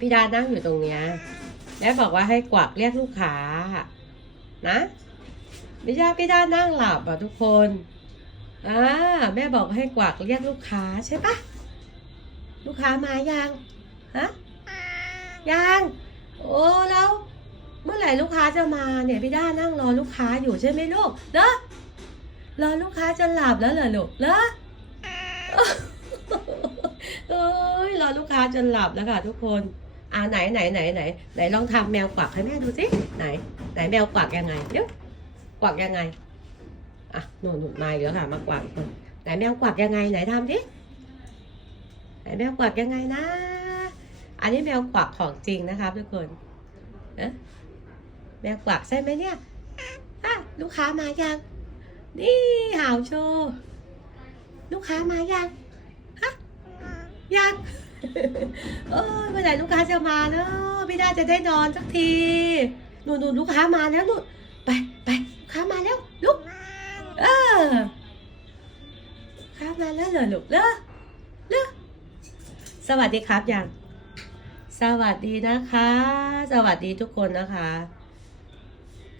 พี่ดานั่งอยู่ตรงเนี้ย แล้วบอกว่าให้กวักเรียกลูกค้า นะไม่ใช่พี่ดานั่งหลับอะทุกคนอ่าแม่บอกให้กวักเรียกลูกค้าใช่ปะลูกค้ามายังฮะยังโอ้แล้วเมื่อไหร่ลูกค้าจะมาเนี่ยพี่ด้านั่งรอลูกค้าอยู่ใช่ไหมลูกเนอะรอลูกค้าจะหลับแล้วเหรอลูกเนอะเอ้ยรอลูกค้าจนหลับแล้วค่ะทุกคน อ่าไหนไหนไหนไหนไหนลองทำแมวกวักให้แม่ดูสิไหน ไหนแมวกวักยังไงเดี๋ยวกวักยังไงอะหนูหนูมาอีกแล้วค่ะมากวักไหนแมวกวักยังไงไหนทำดิไหนแมวกวักยังไงนะ อันนี้แมวกวักของจริงนะครับทุกคนเอ๊ะแมวกวักใช่ไหมเนี่ยอะลูกค้ามายังนี่หาวโชว์ลูกค้ามายังฮะยัง เออเมื่อไหร่ลูกค้าจะมาเนอะพี่ดาจะได้นอนสักทีหนูหนูลูกค้ามาแล้วหนูไปไปลูกค้ามาแล้วลุกเออค้ามาแล้วเหรอลูกเลอะเลอะสวัสดีครับยังสวัสดีนะคะ สวัสดีทุกคนนะคะ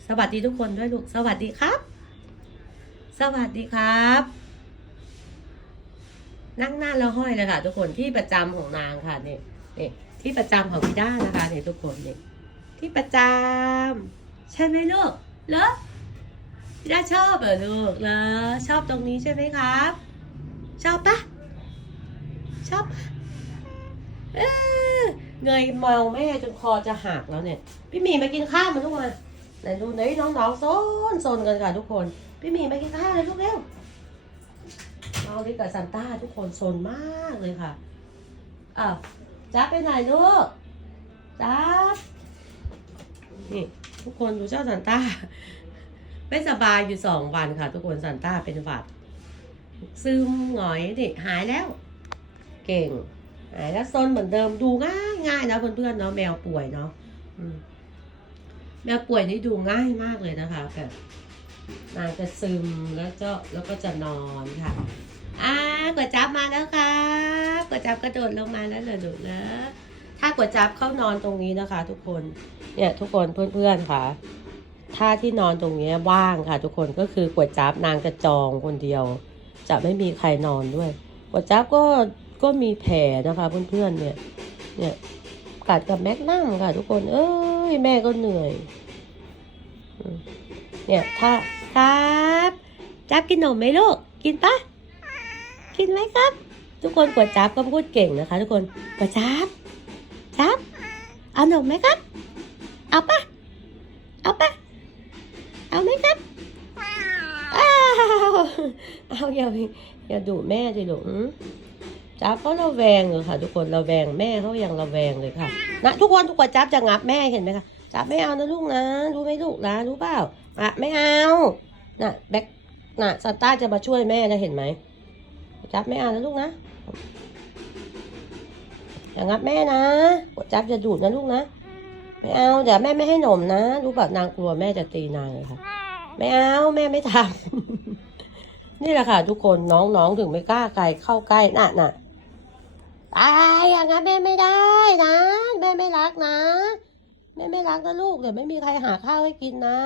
สวัสดีทุกคนด้วยลูกสวัสดีครับ สวัสดีครับ นั่งหน้าแล้วห้อยเลยค่ะทุกคนที่ประจำของนางค่ะนี่นี่ที่ประจำของพี่ด้านะคะนี่ทุกคนนี่ที่ประจำใช่ไหมลูกเหรอพี่ด้าชอบเหรอลูกเหรอชอบตรงนี้ใช่ไหมครับ ชอบปะชอบเออเงยมองแม่จนคอจะหักแล้วเนี่ย พี่หมีมากินข้าวมาลูกมาไหนดูไหนน้องๆโซนโซนกันค่ะทุกคน พี่หมีมากินข้าวเลยลูกเร็ว น้องลิกับซันต้าทุกคนโซนมากเลยค่ะอ้าวจ้าไปไหนลูกจ้านี่ทุกคนดูเจ้าซันต้าไม่สบายอยู่สองวันค่ะ ทุกคนซันต้าเป็นหวัด ซึมหงอยนี่หายแล้ว เก่งหายแล้วซนเหมือนเดิมดูง่ายง่ายนะเพื่อนๆเนาะแมวป่วยเนาะแมวป่วยนี่ดูง่ายมากเลยนะคะแบบ นางจะซึมแล้วก็แล้วก็จะนอนค่ะอ่ากดจับมาแล้วครับกดจับกระโดดลงมาแล้วเหรอลูนะ ถ้ากดจับเข้านอนตรงนี้นะคะ ทุกคน เนี่ยทุกคนเพื่อนๆค่ะถ้าที่นอนตรงนี้ว่างค่ะ ทุกคนก็คือกดจับนางจะจองคนเดียว จะไม่มีใครนอนด้วยกดจับก็ก็มีแผลนะคะเพื่อนๆเนี่ย เนี่ยกัดกับแมกนัมค่ะ ทุกคน เอ้ยแม่ก็เหนื่อย เนี่ยถ้า ครับจับกินนมไหมลูก กินปะกินไหมครับ ทุกคนกดจับก็พูดเก่งนะคะ ทุกคนกดจับจับเอาหนมไหมครับ เอาปะเอาปะเอาไหมครับอ้าวเอาอย่าอย่าดุแม่สิลูกจับเขาระแวงเลยค่ะ ทุกคนระแวงแม่เขายังระแวงเลยค่ะนะทุกคนทุกคนจับจะงับแม่เห็นไหมคะจับไม่เอานะลูกนะรู้ไหมลูกนะรู้เปล่า อะไม่เอา น่ะแบ็คน่ะซันต้าจะมาช่วยแม่จะเห็นไหมจับไม่เอานะลูกนะอย่างับแม่นะกดจับจะดูดนะลูกนะ ไม่เอาเดี๋ยวแม่ไม่ให้หนมนะรู้แบบนางกลัวแม่จะตีนางเลยค่ะไม่เอาแม่ไม่ทำนี่แหละค่ะ ทุกคนน้องๆถึงไม่กล้าไกลเข้าใกล้น่ะน่ะตายอย่างนั้นแม่ไม่ได้นะแม่ไม่รักนะแม่ไม่รักนะลูกเดี๋ยวไม่มีใครหาข้าวให้กินนะ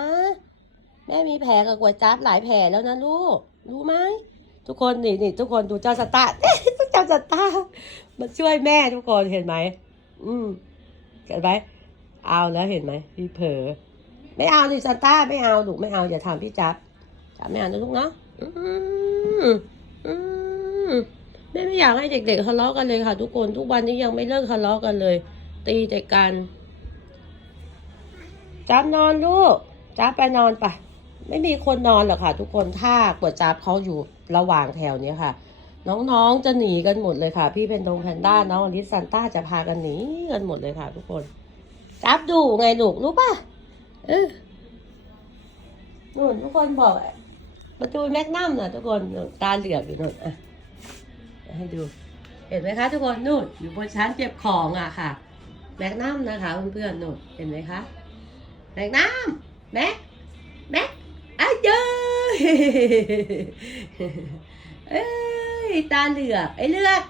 แม่มีแผลกับกวดจับหลายแผลแล้วนะลูก รู้ไหมทุกคนนี่นี่ทุกคนดูเจ้าสตาร์เจ้าสตาร์มาช่วยแม่ทุกคนเห็นไหมอืมเห็นไหมเอาแล้วเห็นไหมพี่เผลอไม่เอาดิสตาร์ไม่เอาลูกไม่เอาอย่าทำพี่จับจับไม่เอานะลูกเนาะอืมอืมแม่ไม่อยากให้เด็กๆทะเลาะกันเลยค่ะ ทุกคนทุกวันนี้ยังไม่เลิกทะเลาะกันเลย ตีแต่กันจับนอนลูกจับไปนอนไป ไม่มีคนนอนหรอกค่ะ ทุกคนถ้ากดจับเขาอยู่ระหว่างแถวเนี้ยค่ะ น้องๆจะหนีกันหมดเลยค่ะ พี่เพนดงแพนด้าน้องอลิซซันต้าจะพากันหนีกันหมดเลยค่ะ ทุกคนจับดูไงลูกรู้ป่ะเออนู่นทุกคนบอกประตูแมกนัมน่ะทุกคนตาเหลือกอยู่นู่นอะให้ดู เห็นไหมคะ ทุกคนนู่นอยู่บนชั้นเก็บของอะค่ะ แมกนัมนะคะเพื่อนๆนู่นเห็นไหมคะแมกนัมแม็ก เอ้ยตาเหลือกไอ้เลือก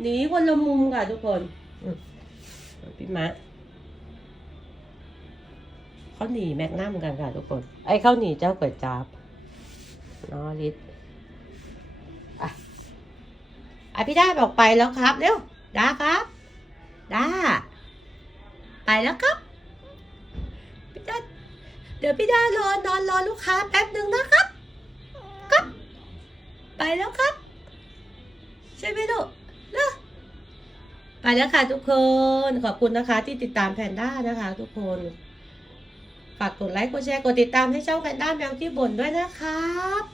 หนีคนละมุมค่ะทุกคนพี่มะเขาหนีแมกนัมกันค่ะทุกคน ไอ้เขาหนีเจ้าก๋วยจับนอริสอะอะพี่ด้าบอกไปแล้วครับเร็วด้าครับด้าไปแล้วครับ เดี๋ยวพี่ด้ารอนอนรอลูกค้าแป๊บหนึ่งนะครับครับ ไปแล้วครับ ใช่ไหมลูกเนะไปแล้วค่ะทุกคนขอบคุณนะคะ ที่ติดตามแพนด้านะคะ ทุกคนฝากกดไลค์กดแชร์กดติดตามให้เจ้าแพนด้าแมวที่บ่นด้วยนะครับ